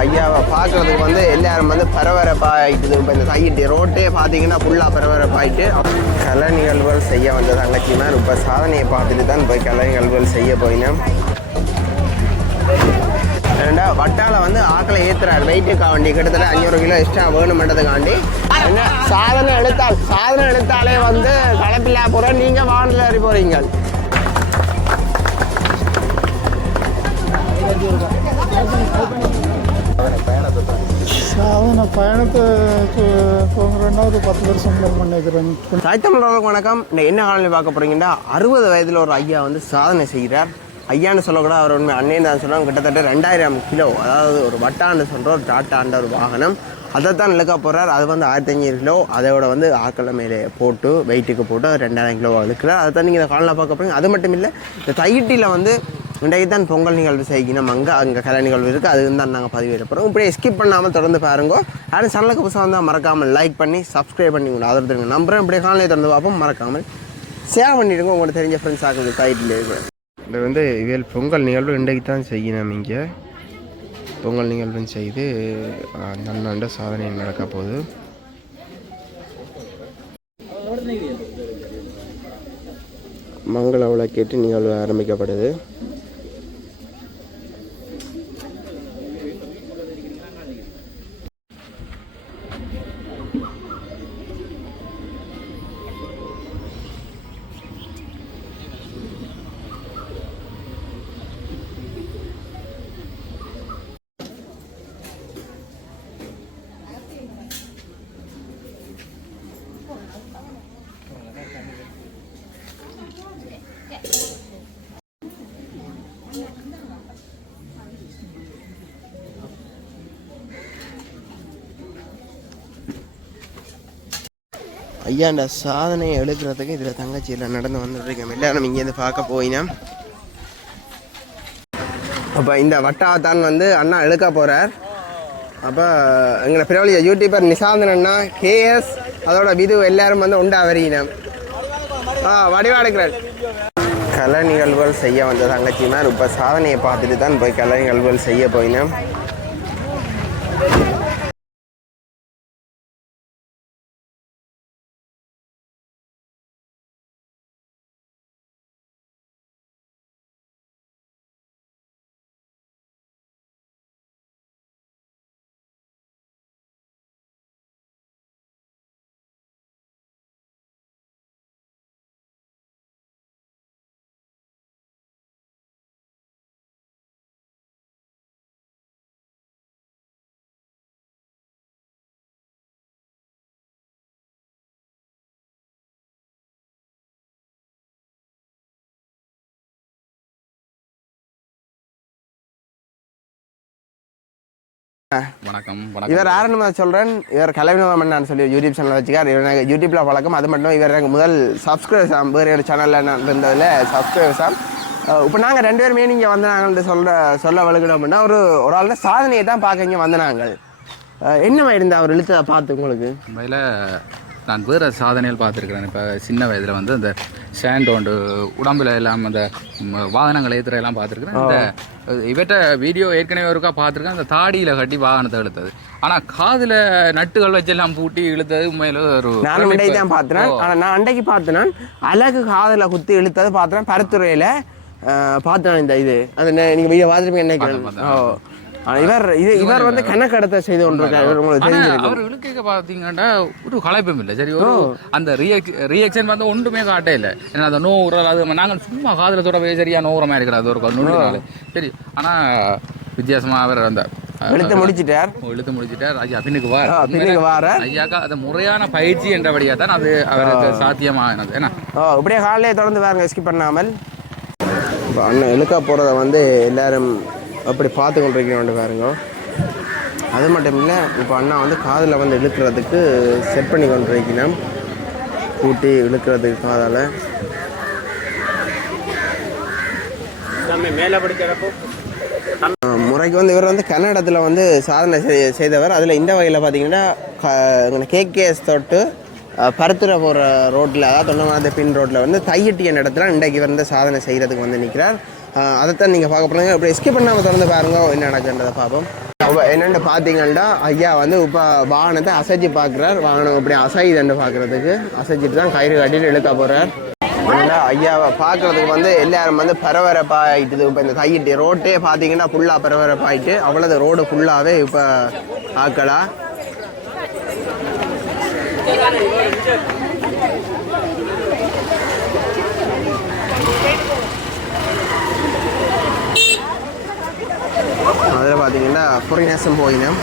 ஐயாவை பார்க்கறதுக்கு வந்து எல்லாரும் வந்து பரபரப்பாயிட்டுது இப்போ இந்த சைட்டு ரோட்டே பார்த்தீங்கன்னா ஃபுல்லாக பரபரப்பாயிட்டு கலை நிகழ்வுகள் செய்ய வந்த தங்கச்சிமார் இப்போ சாதனையை பார்த்துட்டு தான் போய் கலை நிகழ்வுகள் செய்ய போயினேன். ரெண்டா வட்டால வந்து ஆக்களை ஏத்துறாரு. வெயிட்டுக்காக வேண்டி கிட்டத்தட்ட அஞ்சூறு கிலோ எக்ஸ்ட்ரா வேணுமென்றதுக்காண்டி. என்ன சாதனை எடுத்தால் சாதனை எடுத்தாலே வந்து கலப்பில்லா போற நீங்க வானில் அறி போறீங்க. சாதன பயணத்தை போகிறேன்னா ஒரு பத்து வருஷம் பண்ணிக்கிறேன் தாய் தமிழர்களுக்கு வணக்கம். என்ன காலநிலை பார்க்க போறீங்கன்னா அறுபது வயதுல ஒரு ஐயா வந்து சாதனை செய்கிறார். ஐயான்னு சொல்லக்கூட அவர் உண்மை அண்ணன் தான் சொல்லுவாங்க கிட்டத்தட்ட ரெண்டாயிரம் கிலோ அதாவது ஒரு வட்டாண்டு சொல்கிற ஒரு டாட்டாண்ட ஒரு வாகனம். அதை தான் இழுக்க போகிறார் அது வந்து ஆயிரத்தி ஐநூறு கிலோ அதோட வந்து ஆக்களை மேலே போட்டு வெயிட்டுக்கு போட்டு ரெண்டாயிரம் கிலோ இழுக்கிறார். அதை தான் நீங்கள் இந்த காலில் பார்க்க போகிறீங்க அது மட்டும் இல்லை இந்த தையிட்டியில் வந்து இன்றைக்கு தான் பொங்கல் நிகழ்வு செய்யணும் அங்கே அங்கே கலை நிகழ்வு இருக்குது அது தான் நாங்கள் பதிவிட போகிறோம் ஸ்கிப் பண்ணாமல் தொடர்ந்து பாருங்க. யாரும் சேனலுக்கு புதுசாக வந்தால் மறக்காமல் லைக் பண்ணி சப்ஸ்கிரைப் பண்ணி உங்களை ஆதரவு தருங்க. நம்புறேன். இப்படி காலையில் திறந்து பார்ப்போம். மறக்காமல் ஷேர் பண்ணிடுங்க. உங்களுக்கு தெரிஞ்ச ஃப்ரெண்ட்ஸ் ஆகுது கைட்டில் இருக்கிறேன் இது வந்து இவள் பொங்கல் நிகழ்வு இன்றைக்கு தான் செய்யணும் இங்கே. பொங்கல் நிகழ்வு செய்து அந்த நன்னாண்ட சாதனை நடக்க போகுது. மங்கள விளக்கேட்டு நிகழ்வு ஆரம்பிக்கப்படுது. ஐயாண்ட சாதனையை எழுக்கிறதுக்கு இதில் தங்கச்சியில் நடந்து வந்துட்டுருக்கோம் எல்லாரும் இங்கேருந்து பார்க்க போயினோம் அப்போ இந்த வட்டாத்தான் வந்து அண்ணா எழுக்க போகிறார் அப்போ எங்களை பிரபலிய யூடியூபர் நிசாந்தன் அண்ணா கேஎஸ் அதோட விது எல்லாரும் வந்து உண்டா வரியினம் ஆ வடிவா எடுக்கிறார். கலை நிகழ்வுகள் செய்ய வந்த தங்கச்சிமார் இப்போ சாதனையை பார்த்துட்டு தான் போய் கலை நிகழ்வுகள் செய்ய போயினோம் வணக்கம் இவர் ஆரம்பமா சொல்றேன். இவர் கலைவினோதம் நான் சொல்லி யூடியூப் சேனல் வச்சுக்கார். இவர் எனக்கு யூடியூப்ல பழக்கம் அது மட்டும் இவர் எனக்கு முதல் சப்ஸ்கிரைபர்ஸ் ஆம். வேறு ஒரு சேனலில் இருந்ததில் சப்ஸ்கிரைபர்ஸ் ஆம். இப்போ நாங்கள் ரெண்டு பேருமே நீங்கள் வந்தாங்கன்னு சொல்ல சொல்ல வழுக்கணும் அப்படின்னா ஒரு ஒரு ஆள் சாதனையை தான் பார்க்க இங்கே வந்தனாங்க என்னமா இருந்தா அவர் இழுத்ததை பார்த்து உங்களுக்கு? உண்மையில் நான் வேறு சாதனைகள் பார்த்துருக்கிறேன். இப்போ சின்ன வயதில் வந்து அந்த ஒன்று உடம்புல எல்லாம் அந்த வாகனங்கள் ஏற்றுற எல்லாம் பார்த்துருக்குறேன். இந்த இவற்ற வீடியோ ஏற்கனவே ஒருக்கா பார்த்துருக்கேன். அந்த தாடியில் கட்டி வாகனத்தை இழுத்தது. ஆனால் காதில் நட்டுகள் வச்செல்லாம் பூட்டி இழுத்தது உண்மையில ஒரு நானும் இன்றைக்கு தான் பார்த்தேன் ஆனால் நான் அன்றைக்கு பார்த்தேன் அழகு காதில் குத்தி இழுத்தது பார்த்தேன் பருத்துறையில் பார்த்தேன் இந்த இது. அந்த நே- நீங்க வீடியோ பார்த்துருப்பீங்க ஆனா இவர் இது இவர் வந்து கணக்கடத்தை செய்து கொண்டிருக்கார் இவர் உங்களுக்கு தெரிஞ்சிருக்கு அவர் இழுக்க பார்த்தீங்கன்னா ஒரு கலைப்பும் இல்லை. சரி ஒரு அந்த ரியாக் ரியாக்ஷன் வந்து ஒன்றுமே காட்டே இல்லை. ஏன்னா அந்த நோ உறல் அது நாங்கள் சும்மா காதில் தொட சரியா நோரமாக இருக்கிற அது ஒரு நுண்ணுனால சரி ஆனால் வித்தியாசமாக அவர் அந்த இழுத்து முடிச்சிட்டார். இழுத்து முடிச்சிட்டார். ஐயா பின்னுக்கு வார். பின்னுக்கு வார. ஐயாக்கா அது முறையான பயிற்சி என்றபடியா தான் அது அவருக்கு சாத்தியமானது. ஏன்னா ஓ இப்படியே காலையிலே தொடர்ந்து பாருங்க ஸ்கிப் பண்ணாமல். இப்போ அண்ணன் இழுக்க போகிறத வந்து எல்லாரும் அப்படி பார்த்து கொண்டிருக்கிறோம் பாருங்க. அது மட்டும் இல்லை இப்போ அண்ணா வந்து காதில் வந்து இழுக்கிறதுக்கு செட் பண்ணி கொண்டிருக்கிறோம் கூட்டி இழுக்கிறதுக்கு காதால். முறைக்கு வந்து இவர் வந்து கன்னடத்தில் வந்து சாதனை செய்- செய்தவர். அதில் இந்த வகையில் பார்த்தீங்கன்னா கேகேஎஸ் தொட்டு அஹ், பருத்துறை போகிற ரோட்டில் அதாவது தொண்டமாத பின் ரோட்டில் வந்து தையட்டிய இடத்துல இன்றைக்கு வந்து சாதனை செய்கிறதுக்கு வந்து நிற்கிறார் அதைத்தான் நீங்கள் பார்க்க போகிறீங்க இப்படி எஸ்கேப் பண்ணாமல் திறந்து பாருங்க என்ன நடக்குன்றதை பார்ப்போம். அவ என்னென்னு பார்த்தீங்கன்னா ஐயா வந்து இப்போ வாகனத்தை அசைச்சு பார்க்குறார். வாகனம் இப்படி அசைதுன்னு பார்க்குறதுக்கு. அசைச்சிட்டு தான் கயிறு கட்டிட்டு இழுக்க போகிறார் என்னடா ஐயாவை பார்க்கறதுக்கு வந்து எல்லாரும் வந்து பரபரப்பாயிட்டுது. இப்போ இந்த தையிட்டு ரோட்டே பார்த்தீங்கன்னா ஃபுல்லாக பரபரப்பாகிட்டு அவ்வளோது ரோடு ஃபுல்லாகவே இப்போ ஆக்கலாம் அதில் பார்த்தீங்கன்னா புரிநேசம் போயினோம்.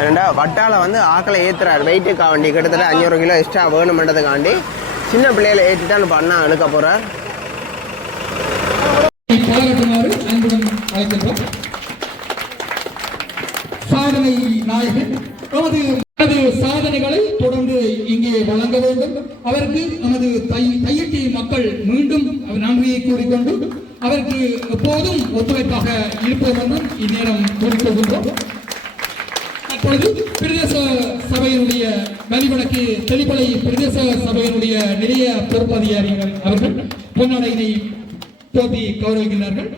ரெண்டா வட்டால வந்து ஆக்களை ஏற்றுறாரு வெயிட்டுக்காக வேண்டி கிட்டத்தட்ட அஞ்சூறு கிலோ எக்ஸ்ட்ரா வேணுமென்றதுக்காண்டி சின்ன பிள்ளைகளை ஏற்றிட்டான்னு பண்ணா இழுக்க போகிறார் பாராட்டுமாறு சாதனை நாயகன் நமது சாதனைகளை தொடர்ந்து இங்கே வழங்க வேண்டும். அவருக்கு நமது தை தையட்டி மக்கள் மீண்டும் நன்றியை கூறிக்கொண்டு அவருக்கு ஒத்துழைப்பாக இருப்போம் என்றும் இந்நேரம் கூறிக்கொள்கின்றோம் அப்பொழுது பிரதேச சபையினுடைய வழிவடக்கு தெளிப்பளை பிரதேச சபையினுடைய நிலைய பொறுப்பு அதிகாரிகள் அவர்கள் பொன்னாடையினை போட்டி கௌரவிக்கிறார்கள்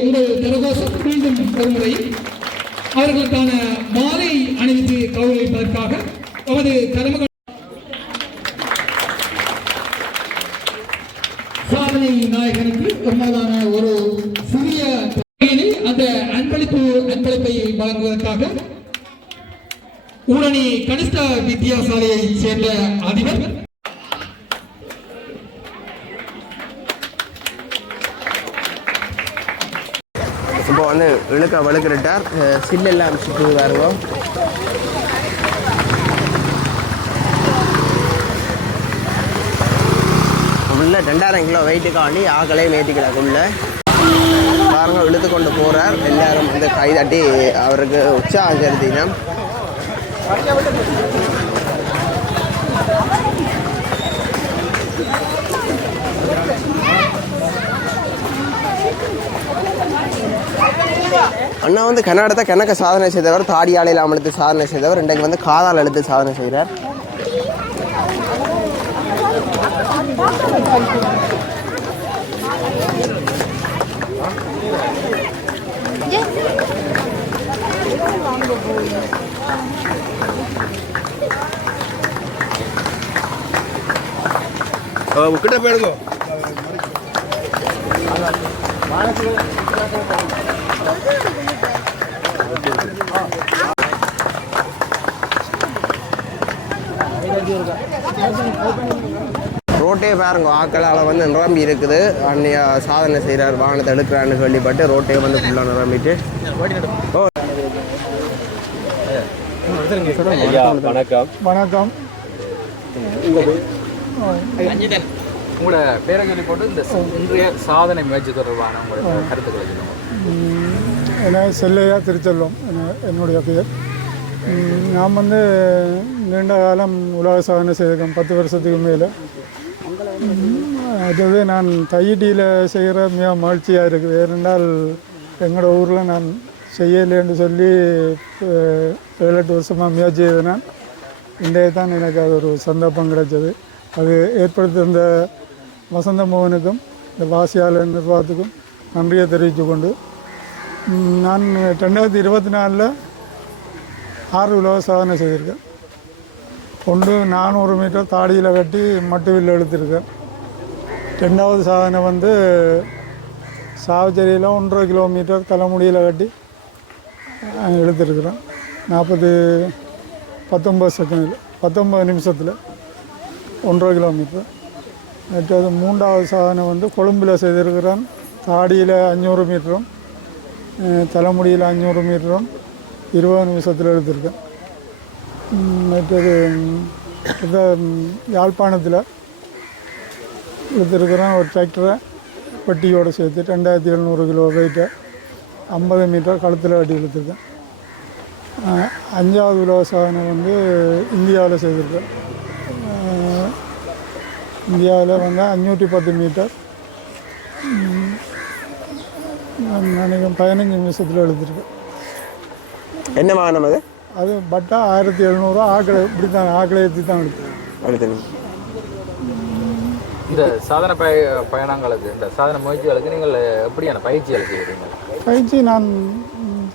உங்கள் கரகோஷம் மீண்டும் ஒருமுறை அவர்களுக்கான மாலை அணிவித்து கௌரவிப்பதற்காக நமது கரமகள் சாதனை நாயகனுக்கு ஒரு சிறிய அந்த அன்பளிப்பு அன்பளிப்பை வழங்குவதற்காக ஊரணி கனிஷ்ட வித்தியாசாலையை சேர்ந்த அதிபர். இப்போ வந்து இழுக்க வழுக்கிட்டார். சில்லெல்லாம் சுற்றுது வருவோம். உள்ள ரெண்டாயிரம் கிலோ வெயிட்டுக்காண்டி ஆக்களையும் ஏற்றிக்கலாம் உள்ள பாருங்க இழுத்து கொண்டு போகிறார் எல்லாரும் வந்து கை தட்டி அவருக்கு உற்சாகம் செலுத்தினா அண்ணா வந்து கன்னடத்தை கணக்க சாதனை செய்தவர் தாடி ஆலையில் அமழ்த்து சாதனை செய்தவர். இன்றைக்கு வந்து காதால் எழுத்து சாதனை செய்கிறார். கிட்ட போயிடுங்க பாருங்க ஆக்களால் வந்து நிரம்பி இருக்குது. அன்னைய சாதனை செய்கிறார் வாகனத்தை எடுக்கிறான்னு கேள்விப்பட்டு ரோட்டே வந்து ஃபுல்லாக நிரம்பிட்டு. ஓ. வணக்கம். வணக்கம். உங்களோட பேரை சொல்லி போட்டு இந்த இன்றைய சாதனை முயற்சி தொடர்பான உங்களோட கருத்துக்களை சொல்லுங்க. என செல்லையா திருச்செல்வம் என- என்னுடைய பெயர். நான் வந்து நீண்ட காலம் உலக சாதனை செய்திருக்கேன். பத்து வருஷத்துக்கு மேலே. அதுவே நான் தையிட்டியில் செய்கிற மிக மகிழ்ச்சியாக இருக்குது ஏனென்றால் எங்களோட ஊரில் நான் செய்யலைன்னு சொல்லி ஏழு எட்டு வருஷமாக முயற்சி செய்தேன் இன்றைய தான் எனக்கு அது ஒரு சந்தர்ப்பம் கிடைச்சது. அது ஏற்படுத்தி வசந்த மோகனுக்கும் இந்த வாசியாளர் நிர்வாகத்துக்கும் நன்றியை தெரிவித்து கொண்டு நான் ரெண்டாயிரத்தி இருபத்தி நாலில் ஆறு உலக சாதனை செய்திருக்கேன். ஒன்று நானூறு மீட்டர் தாடியில் கட்டி மட்டு வில்லு ரெண்டாவது சாதனை வந்து சாவச்சேரியில் ஒன்றரை கிலோமீட்டர் தலைமுடியில் கட்டி நாங்கள் எடுத்துருக்குறோம். நாற்பது பத்தொம்பது செகண்டில் பத்தொம்பது நிமிஷத்தில் ஒன்றரை கிலோமீட்டர். மற்றது மூன்றாவது சாதனை வந்து கொழும்பில் செய்திருக்கிறேன் தாடியில் அஞ்சூறு மீட்டரும் தலைமுடியில் அஞ்சூறு மீட்டரும் இருபது நிமிஷத்தில் எடுத்திருக்கேன். மற்றது இந்த யாழ்ப்பாணத்தில் எடுத்திருக்கிறேன் ஒரு டிராக்டரை பெட்டியோடு சேர்த்து ரெண்டாயிரத்தி எழுநூறு கிலோ வெயிட்டை ஐம்பது மீட்டர் கழுத்தில் கட்டி எடுத்திருக்கேன். அஞ்சாவது உலக சாதனை வந்து இந்தியாவில் செய்திருக்கேன். இந்தியாவில் வந்து அஞ்சூற்றி பத்து மீட்டர் நினைக்கிறேன் பதினஞ்சு நிமிஷத்தில் எடுத்திருக்கேன். என்ன வாகனம் அது? அது பட்டா ஆயிரத்தி எழுநூறுவா ஆக்களை இப்படி தான் ஆக்களை ஏற்றி தான் எடுத்தேன். இந்த சாதன பய பயணங்களுக்கு இந்த சாதன முயற்சிகளுக்கு நீங்கள் எப்படியான பயிற்சிகள் செய்கிறீங்க பயிற்சி நான்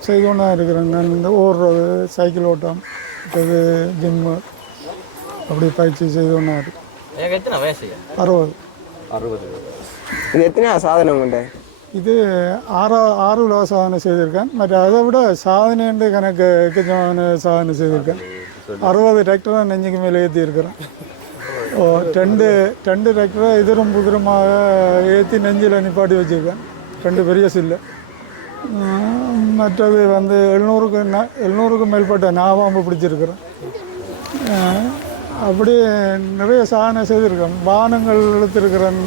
செய்து கொண்டு இருக்கிறேன் நான் இந்த ஓடுறது சைக்கிள் ஓட்டம் மற்றது ஜிம்மு அப்படி பயிற்சி செய்து கொண்டு இருக்கேன் எனக்கு எத்தனை வயசு? அறுபது. அறுபது. இது எத்தனை சாதனை உங்கள்கிட்ட இது ஆறா ஆறு உலக சாதனை செய்திருக்கேன். மற்ற அதை விட சாதனை என்று கணக்கு எக்கச்சமான சாதனை செய்திருக்கேன். அறுபது டிராக்டரை நெஞ்சுக்கு மேலே ஏற்றி இருக்கிறேன் ஓ ரெண்டு ரெண்டு டிராக்டரை எதிரும் புதிரமாக ஏற்றி நெஞ்சில் நிப்பாட்டி வச்சுருக்கேன். ரெண்டு பெரிய சில்லு மற்றது வந்து எழுநூறுக்கு எழுநூறுக்கும் மேற்பட்ட நாவாம்பு பிடிச்சிருக்கிறேன். அப்படி நிறைய சாதனை செய்திருக்கேன். வாகனங்கள் இழுத்திருக்கிறேன்.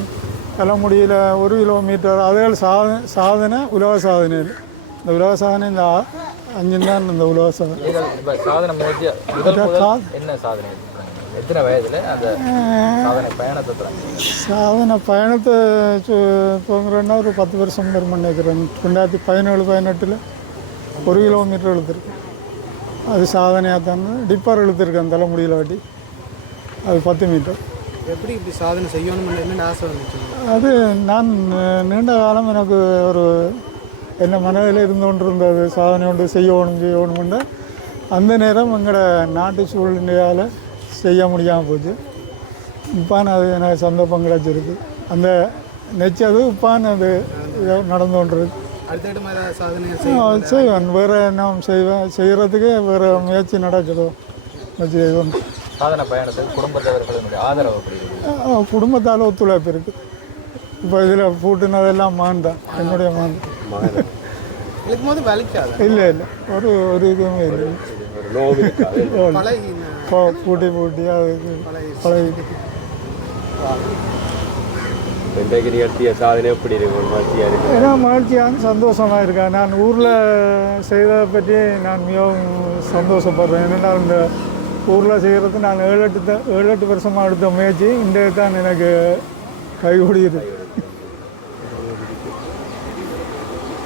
தலைமுடியில் ஒரு கிலோமீட்டர் அதுகள் சாதனை சாதனை உலக சாதனை இந்த உலக சாதனை இந்த அஞ்சு தான் இந்த உலக சாதனை. என்ன சாதனை? எத்தனை வயதில் அந்த சாதனை பயணத்தை தொடங்குனீங்க? சாதனை பயணத்தை தூங்குறேன்னா ஒரு பத்து வருஷம் வரும் நினைக்கிறேன் ரெண்டாயிரத்தி பதினேழு பதினெட்டில் ஒரு கிலோமீட்டர் இழுத்துருக்கேன் அது சாதனையாக தான். டிப்பர் இழுத்துருக்கேன் தலைமுடியில் வாட்டி. அது பத்து மீட்டர் எப்படி இப்படி சாதனை செய்யணும்னு என்ன ஆசை வந்துச்சு? அது நான் நீண்ட காலம் எனக்கு ஒரு என்ன மனதில் இருந்து கொண்டு இருந்தது சாதனை ஒன்று செய்யணும் செய்யணும்னு. அந்த நேரம் எங்களோட நாட்டு சூழ்நிலையால் செய்ய முடியாமல் போச்சு. இப்பான் அது எனக்கு சந்தர்ப்பம் கிடச்சிருக்கு அந்த நெச்சது இப்பான் அது இதோ நடந்து கொண்டிருக்கு செய்வேன். வேறு என்ன செய்வேன் செய்கிறதுக்கு வேறு முயற்சி நடக்குதோ? முயற்சி சாதன பயணத்துக்கு ஆதரவு இருக்கு? குடும்பத்தால் ஒத்துழைப்பு இருக்குது இப்போ இதில் பூட்டுனதெல்லாம் மான் தான். என்னுடைய மான். இல்லை இல்லை. ஒரு ஒரு இதுவுமே இல்லை. பூட்டி பூட்டி அதுக்கு பழகி. இன்றைக்கு நிகழ்த்திய சாதனை எப்படி இருக்கு? ஒரு மகிழ்ச்சியாக இருக்கு. ஏன்னா மகிழ்ச்சியான சந்தோஷமாக இருக்கேன் நான் ஊரில் செய்ததை பற்றி நான் மிகவும் சந்தோஷப்படுறேன். ஏன்னா இந்த ஊரில் செய்கிறது நான் ஏழு எட்டு த- ஏழு எட்டு வருஷமாக எடுத்த முயற்சி இன்றைய தான் எனக்கு கைகூடியது.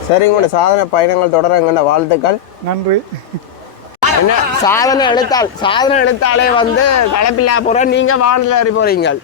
சரி உங்களோட சாதனை பயணங்கள் தொடர எங்கள்ட வாழ்த்துக்கள். நன்றி. என்ன? சாதனை எடுத்தால் சாதனை எடுத்தாலே வந்து கலப்பில்லா போகிற நீங்கள் வானில் அறி போகிறீங்கள்